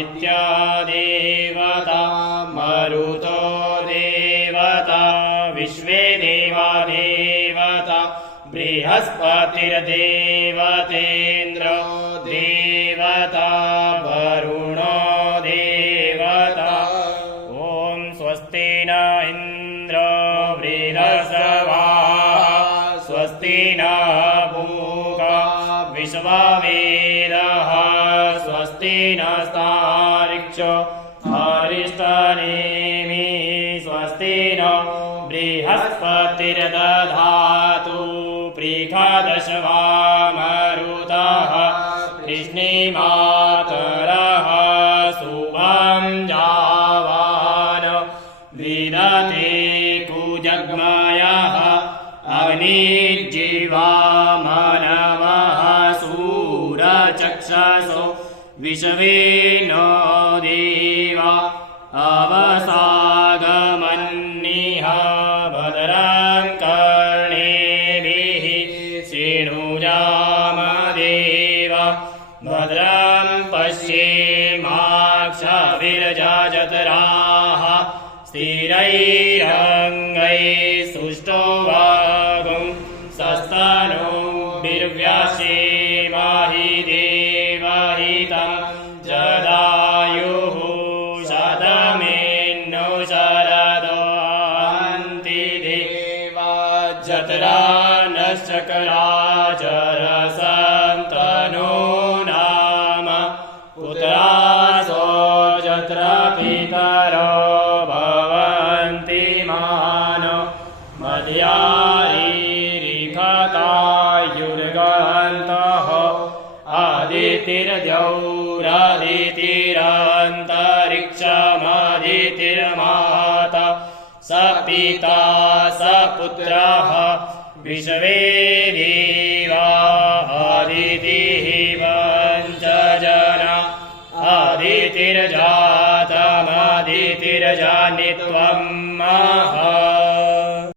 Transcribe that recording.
आदित्या देवता मरुतो देवता विश्वे देवा देवता बृहस्पतिर्देवतेन्द्रो देवता वरुणो देवता ॐ स्वस्ति न इन्द्रो वृहस्पतिः स्वस्ति न पूषा विश्ववेदः स्वस्ति नस्तार्क्ष्यो अरिष्टनेमिः स्वस्ति नो बृहस्पतिर्दधातु पृषदश्वा मरुतः कृष्णीमातरः शुभं जावान विदते कुजग्मयः अग्निज्जीवामनवः सूरचक्षसो विश्वे नो देवा अवसागमन्निह भद्रं कर्णेभिः शृणुयामदेवा भद्रं पश्येमाक्षभिर्यजत्राः स्थिरैरङ्गैः सुष्ठुवागुं सस्तनो निर्व्यसेमहि देवहितं जदायुः शतमेनो शरदोऽन्ति देवा जत्रा नश्चकराचरसन्तनो नाम पुत्रासो जत्र पितरो भवन्ति मानो मध्यारीरिखतायुर्गन्तः आदितिरन्तरिक्षमदितिर्माता स पिता स पुत्रः विश्वे देवा आदितिः पञ्चजना आदितिर्जातमदितिर्जनित्वम्